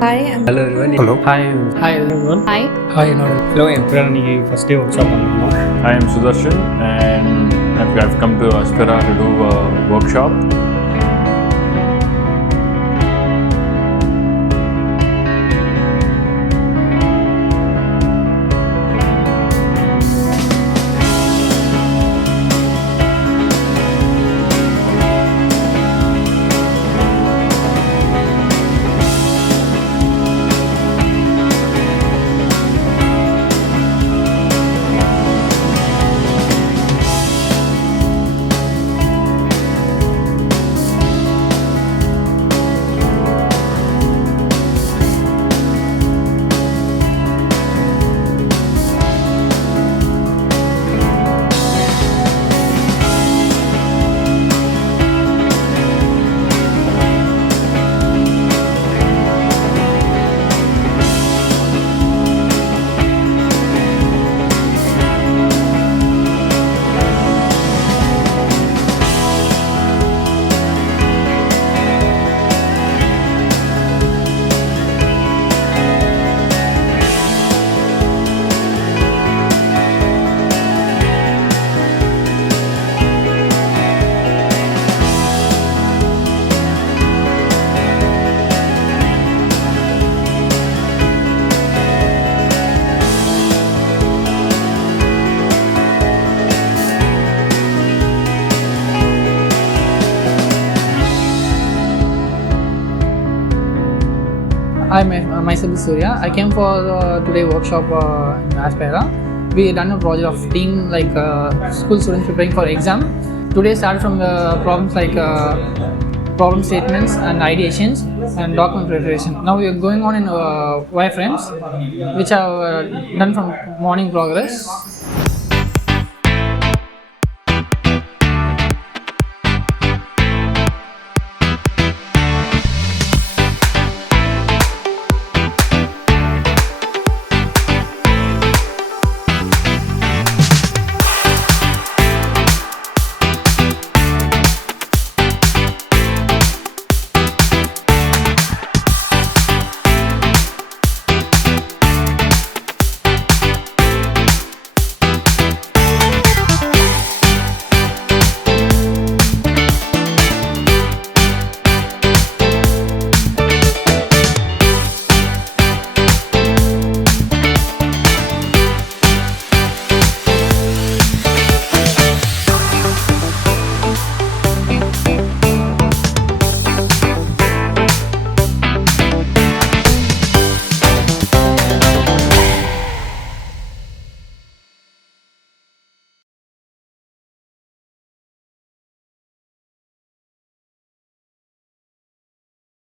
Hi, Hello everyone. Hello. Hi everyone. Hi. Hi everyone. Hello, Aspira ni first day workshop annunno. I am Sudarshan and I've come to Aspira to do a workshop. Hi, myself is Surya. I came for today workshop in Aspira. We done a project of team school students preparing for exam. Today started from the problems problem statements and ideations and document preparation. Now we are going on in wireframes, which are done from morning progress.